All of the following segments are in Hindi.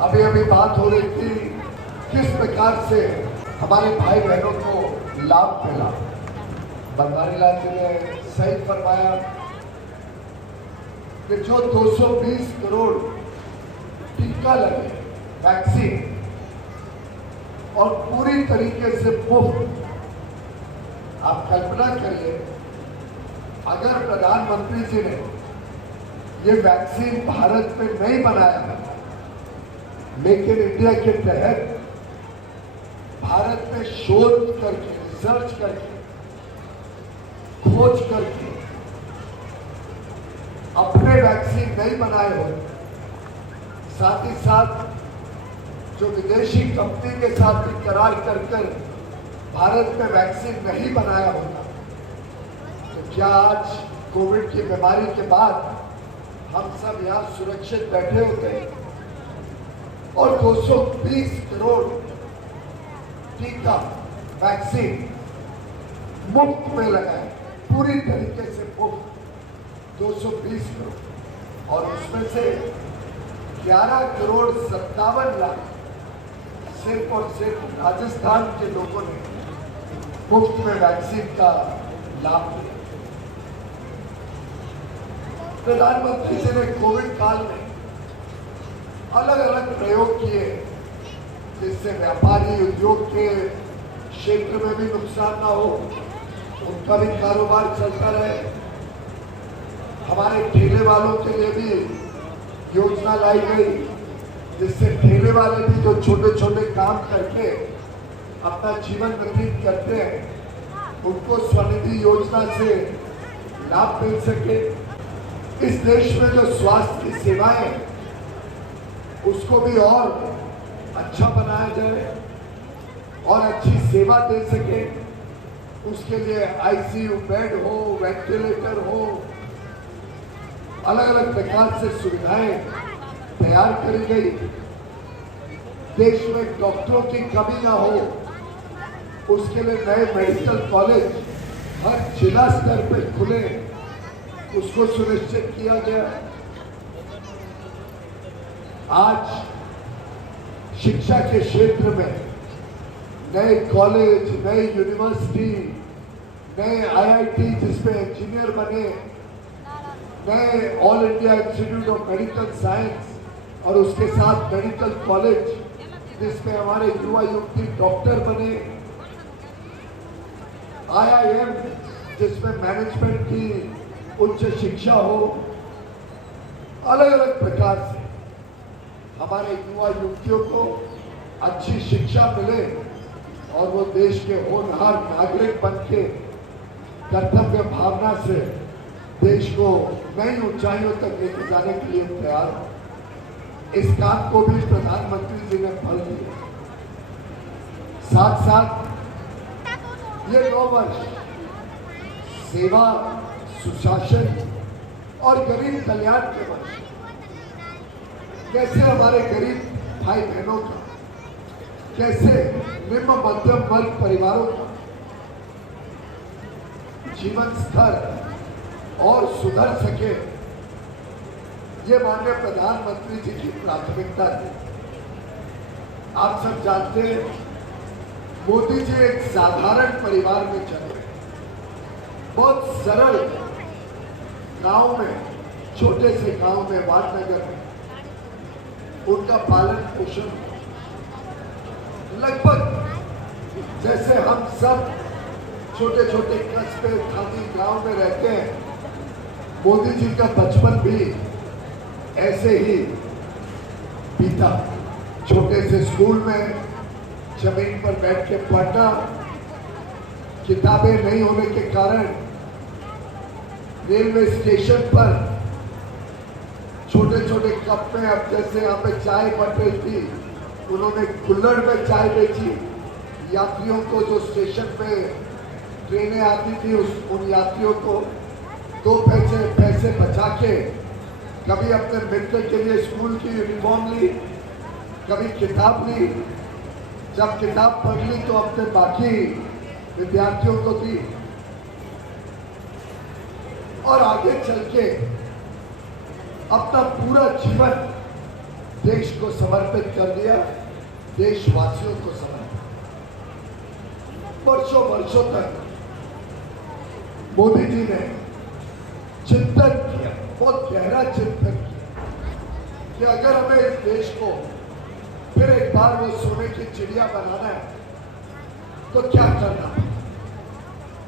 अभी अभी बात हो रही थी किस प्रकार से हमारे भाई बहनों को लाभ मिला। बनवारी लाल जी ने सही फरमाया कि जो 220 करोड़ टीका लगे वैक्सीन और पूरी तरीके से मुफ्त। आप कल्पना करिए अगर प्रधानमंत्री जी ने ये वैक्सीन भारत में नहीं बनाया मेक इन इंडिया के तहत भारत में शोध करके रिसर्च करके खोज करके अपने वैक्सीन नहीं बनाए हो, साथ ही साथ जो विदेशी कंपनी के साथ भी करार कर भारत में वैक्सीन नहीं बनाया होता तो क्या आज कोविड की बीमारी के बाद हम सब यहाँ सुरक्षित बैठे होते और 220 करोड़ टीका वैक्सीन मुफ्त में लगाए, पूरी तरीके से मुफ्त 220 करोड़ और उसमें से 11 करोड़ 57 लाख सिर्फ और सिर्फ राजस्थान के लोगों ने मुफ्त में वैक्सीन का लाभ लिया। प्रधानमंत्री जी ने कोविड काल में अलग अलग प्रयोग किए जिससे व्यापारी उद्योग के क्षेत्र में भी नुकसान ना हो, उनका भी कारोबार चलता रहे। हमारे ठेले वालों के लिए भी योजना लाई गई जिससे ठेले वाले भी जो छोटे छोटे काम करके अपना जीवन व्यतीत करते हैं उनको स्वनिधि योजना से लाभ मिल सके। इस देश में जो स्वास्थ्य की सेवाएं उसको भी और अच्छा बनाया जाए और अच्छी सेवा दे सके। उसके लिए आईसीयू बेड हो, वेंटिलेटर हो, अलग अलग प्रकार से सुविधाएं तैयार करी गई। देश में डॉक्टरों की कमी ना हो उसके लिए नए मेडिकल कॉलेज हर जिला स्तर पर खुले, उसको सुनिश्चित किया गया। आज शिक्षा के क्षेत्र में नए कॉलेज, नए यूनिवर्सिटी, नए आईआईटी जिसमें इंजीनियर बने, नए all India institute of medical science और उसके साथ मेडिकल कॉलेज जिसमें हमारे युवा युवती डॉक्टर बने, आईआईएम जिसमें मैनेजमेंट की उच्च शिक्षा हो। अलग अलग प्रकार से हमारे युवा युवतियों को अच्छी शिक्षा मिले और वो देश के होनहार नागरिक बन के कर्तव्य भावना से देश को नई ऊंचाइयों तक लेकर जाने के लिए तैयार हो। इस काम को भी प्रधानमंत्री जी ने फल दिया। साथ साथ ये 9 वर्ष सेवा, सुशासन और गरीब कल्याण के वर्ष कैसे हमारे गरीब भाई बहनों का, कैसे निम्न मध्यम वर्ग परिवारों का जीवन स्तर और सुधर सके, ये माननीय प्रधानमंत्री जी की प्राथमिकता है। आप सब जानते हैं मोदी जी एक साधारण परिवार में चले, बहुत सरल गांव में, छोटे से गांव में, वाटनगर में उनका पालन पोषण लगभग जैसे हम सब छोटे छोटे कस्बे खादी गांव में रहते हैं, मोदी जी का बचपन भी ऐसे ही बीता। छोटे से स्कूल में जमीन पर बैठ के पढ़ना, किताबें नहीं होने के कारण रेलवे स्टेशन पर छोटे छोटे कप में, अब जैसे यहाँ पे चाय बन रही थी, उन्होंने कुल्हड़ में चाय बेची। यात्रियों को जो स्टेशन पे ट्रेनें आती थी उन यात्रियों को 2 पैसे बचा के कभी अपने मित्र के लिए स्कूल की यूनिफॉर्म ली, कभी किताब ली। जब किताब पढ़ ली तो अपने बाकी विद्यार्थियों को दी और आगे चल के अपना पूरा जीवन देश को समर्पित कर दिया, देशवासियों को समर्पित। वर्षों वर्षों तक मोदी जी ने चिंतन किया, बहुत गहरा चिंतन किया कि अगर हमें इस देश को फिर एक बार वो सोने की चिड़िया बनाना है तो क्या करना है।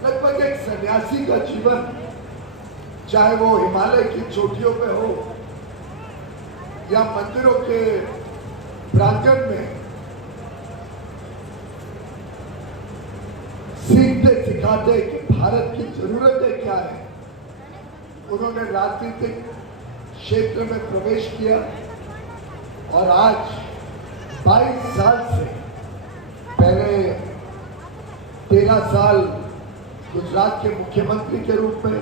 लगभग एक सन्यासी का जीवन, चाहे वो हिमालय की चोटियों पे हो या मंदिरों के प्रांगण में, सीखते सिखाते कि भारत की जरूरतें क्या है। उन्होंने राजनीतिक क्षेत्र में प्रवेश किया और आज 22 साल से, पहले 13 साल गुजरात के मुख्यमंत्री के रूप में,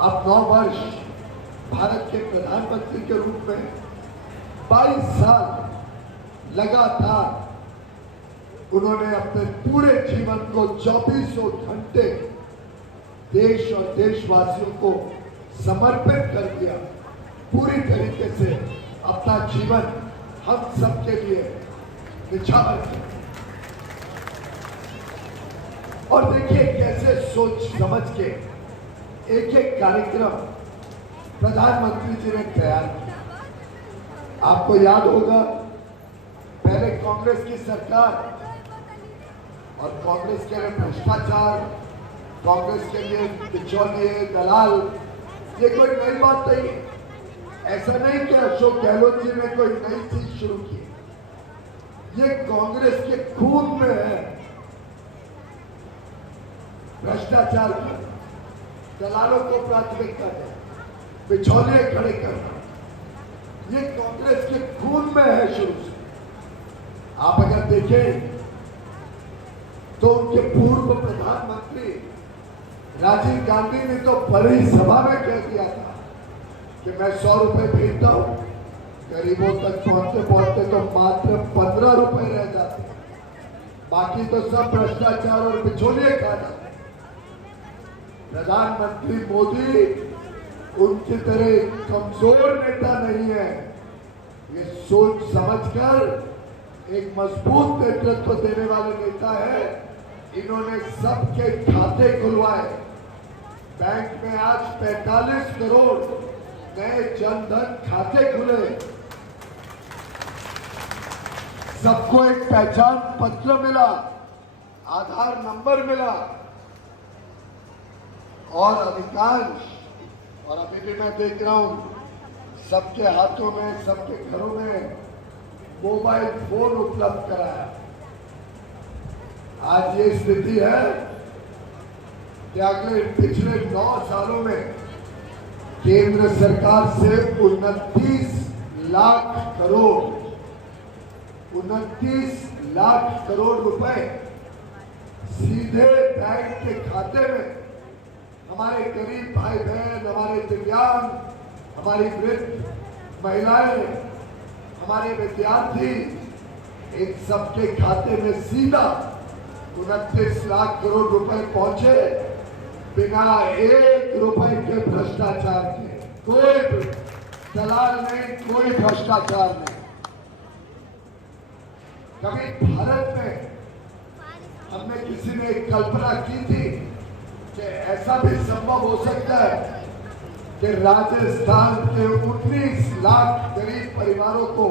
अब 9 वर्ष भारत के प्रधानमंत्री के रूप में, 22 साल लगातार उन्होंने अपने पूरे जीवन को 24 घंटे देश और देशवासियों को समर्पित कर दिया। पूरी तरीके से अपना जीवन हम सबके लिए निछावर किया। और देखिए कैसे सोच समझ के एक एक कार्यक्रम प्रधानमंत्री जी ने तैयार किया। आपको याद होगा, पहले कांग्रेस की सरकार और कांग्रेस के लिए भ्रष्टाचार, कांग्रेस के लिए बिचौलिए, दलाल, ये कोई नई बात नहीं है। ऐसा नहीं कि अशोक गहलोत जी ने कोई नई चीज शुरू की, ये कांग्रेस के खून में है। भ्रष्टाचार करना, दलालों को प्राथमिकता देना, बिचौलिए खड़े करना, ये कांग्रेस के खून में है शुरू से। आप अगर देखें तो उनके पूर्व प्रधानमंत्री राजीव गांधी ने तो बड़ी सभा में कह दिया था कि मैं 100 रुपए भेजता हूं, गरीबों तक पहुंचते पहुंचते तो मात्र 15 रुपए रह जाते, बाकी तो सब भ्रष्टाचार और बिचौलिए खा जाते। प्रधानमंत्री मोदी उनकी तरह कमजोर नेता नहीं है, ये सोच समझकर एक मजबूत नेतृत्व देने वाले नेता है। इन्होंने सबके खाते खुलवाए। बैंक में आज 45 करोड़ नए जनधन खाते खुले। सबको एक पहचान पत्र मिला, आधार नंबर मिला, और अधिकांश, और अभी भी मैं देख रहा हूं सबके हाथों में, सबके घरों में मोबाइल फोन उपलब्ध कराया। आज ये स्थिति है कि अगले पिछले 9 सालों में केंद्र सरकार से 29 लाख करोड़ रुपए सीधे बैंक के खाते में हमारे गरीब भाई बहन, हमारे दिव्यांग, हमारी वृद्ध महिलाएं, हमारे विद्यार्थी, इन सबके खाते में सीधा 29 लाख करोड़ रुपए पहुंचे बिना 1 रुपए के भ्रष्टाचार के। कोई दलाल नहीं, कोई भ्रष्टाचार नहीं। कभी भारत में हमने किसी ने कल्पना की थी कि ऐसा भी संभव हो सकता है कि राजस्थान के 19 लाख गरीब परिवारों को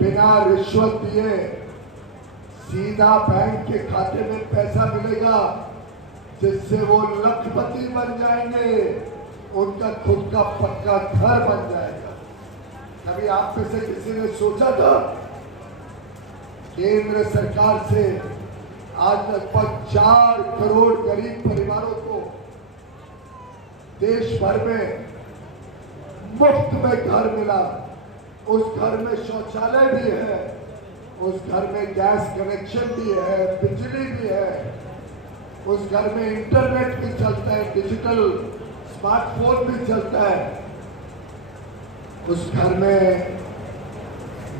बिना रिश्वत दिए सीधा बैंक के खाते में पैसा मिलेगा, जिससे वो लखपति बन जाएंगे, उनका खुद का पक्का घर बन जाएगा। कभी आप में से किसी ने सोचा था केंद्र सरकार से आज लगभग 4 करोड़ गरीब परिवारों को देश भर में मुफ्त में घर मिला। उस घर में शौचालय भी है, उस घर में गैस कनेक्शन भी है, बिजली भी है, उस घर में इंटरनेट भी चलता है, डिजिटल स्मार्टफोन भी चलता है, उस घर में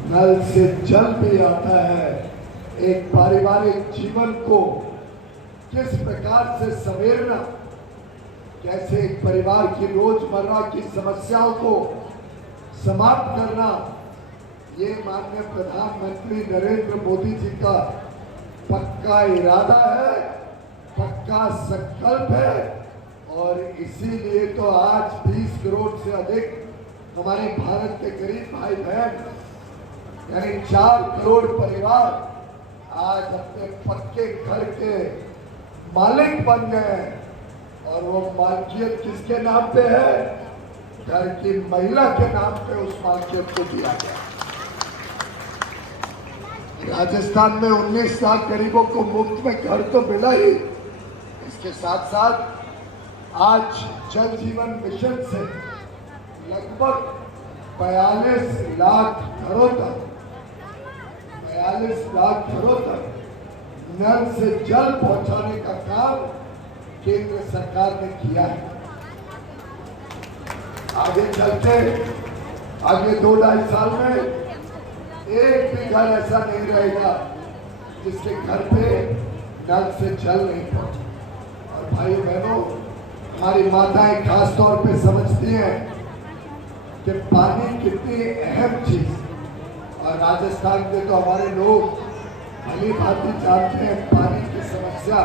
नल से जल भी आता है। एक पारिवारिक जीवन को किस प्रकार से सवेरना, कैसे एक परिवार की रोजमर्रा की समस्याओं को समाप्त करना, ये माननीय प्रधानमंत्री नरेंद्र मोदी जी का पक्का इरादा है, पक्का संकल्प है। और इसीलिए तो आज 20 करोड़ से अधिक हमारे भारत के गरीब भाई बहन, यानी 4 करोड़ परिवार आज अपने पक्के घर के मालिक बन गए हैं। और वो मालिकियत किसके नाम पे है? घर की महिला के नाम पे उस मालिकियत को दिया गया। राजस्थान में 19 लाख गरीबों को मुफ्त में घर तो मिला ही, इसके साथ साथ आज जल जीवन मिशन से लगभग 42 लाख घरों तक 42 लाख घरों तक नल से जल पहुंचाने का काम केंद्र सरकार ने किया है। आगे चलते आगे 2-2.5 साल में एक भी घर ऐसा नहीं रहेगा जिसके घर पे नल से जल नहीं पहुंचे। और भाइयों बहनों, हमारी माताएं खास तौर पे समझती हैं कि पानी कितनी अहम चीज, और राजस्थान के तो हमारे लोग भली भांति जानते हैं पानी की समस्या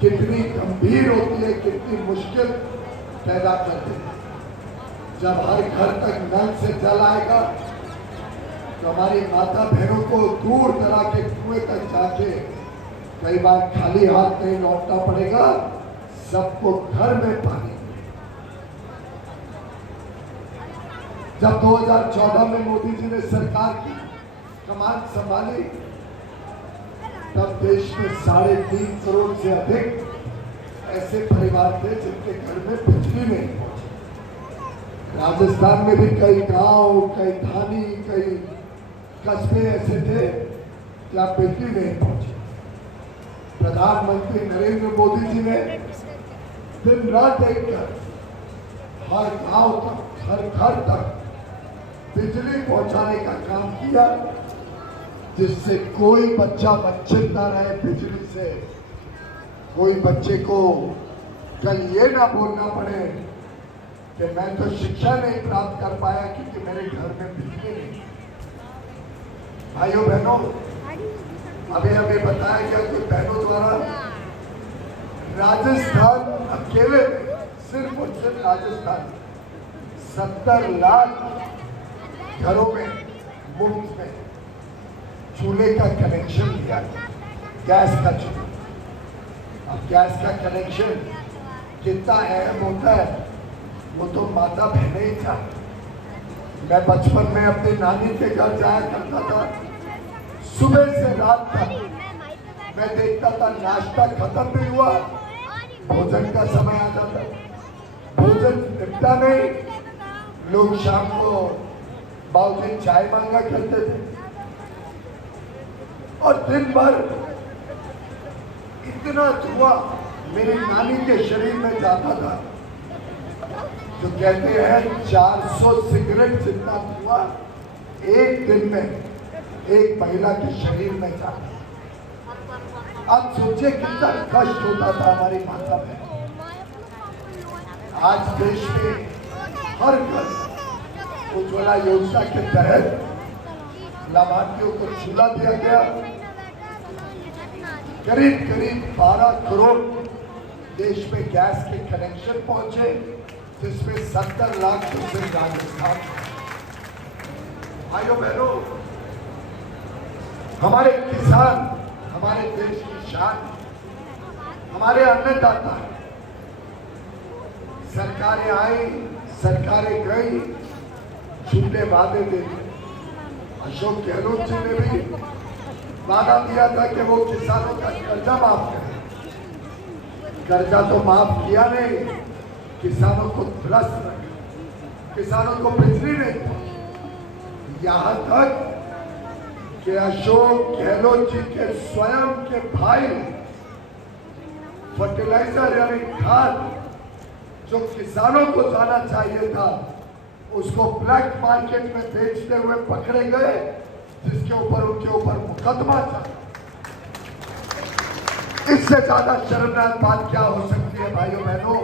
कितनी गंभीर होती है, कितनी मुश्किल पैदा करती है। जब हर घर तक नल से जल आएगा तो हमारी माता बहनों को दूर दराज के कुएं तक जाके कई बार खाली हाथ नहीं लौटना पड़ेगा, सबको घर में पानी। जब 2014 में मोदी जी ने सरकार की कमान संभाली, तब देश में 3.5 करोड़ से अधिक ऐसे परिवार थे जिनके घर में बिजली नहीं पहुंची। राजस्थान में भी कई गांव, कई थानी, कई कस्बे ऐसे थे जहां बिजली नहीं पहुंची। प्रधानमंत्री नरेंद्र मोदी जी ने दिन रात देखकर हर गांव तक, हर घर तक बिजली पहुंचाने का काम किया, जिससे कोई बच्चा वंचित ना रहे बिजली से। कोई बच्चे को कल ये ना बोलना पड़े कि मैं तो शिक्षा नहीं प्राप्त कर पाया क्योंकि मेरे घर में बिजली नहीं। भाइयों बहनों, अभी हमें बताया गया कि बहनों द्वारा राजस्थान अकेले में, सिर्फ और सिर्फ राजस्थान 70 लाख घरों में मुफ्त में चूल्हे का कनेक्शन दिया, गैस का चूल्हा। अब गैस का कनेक्शन कितना अहम होता है वो तो माता बहने ही जानती। मैं बचपन में अपनी नानी के घर जाया करता था, सुबह से रात तक मैं देखता था नाश्ता खत्म भी हुआ, भोजन का समय आ जाता, भोजन निपटा नहीं, लोग शाम को बाबूजी चाय मांगा करते थे। और दिन भर इतना धुआं मेरी नानी के शरीर में जाता था, जो कहते हैं 400 सिगरेट जितना धुआं एक दिन में एक महिला के शरीर में जाता। अब सोचिए कितना कष्ट होता था हमारी माता में। आज देश में हर घर उज्ज्वला योजना के तहत लाभार्थियों को चूल्हा दिया गया। करीब करीब 12 करोड़ देश में गैस के कनेक्शन पहुंचे, जिसमें 70 लाख तो सिर्फ राजस्थान। भाइयों बहनों, हमारे किसान हमारे देश की शान, हमारे अन्नदाता हैं। सरकारें आई, सरकारें गई, झूठे वादे दे दिए। अशोक गहलोत जी ने भी वादा दिया था कि वो किसानों का कर्जा माफ करें। कर्जा तो माफ किया नहीं, किसानों को त्रस्त रखा, किसानों को बिजली नहीं दी। यहां तक कि अशोक गहलोत जी के स्वयं के भाई फर्टिलाइजर यानी खाद जो किसानों को जाना चाहिए था, उसको ब्लैक मार्केट में बेचते हुए पकड़े गए, जिसके ऊपर उनके ऊपर मुकदमा चला। इससे ज्यादा शर्मनाक बात क्या हो सकती है भाइयों बहनों?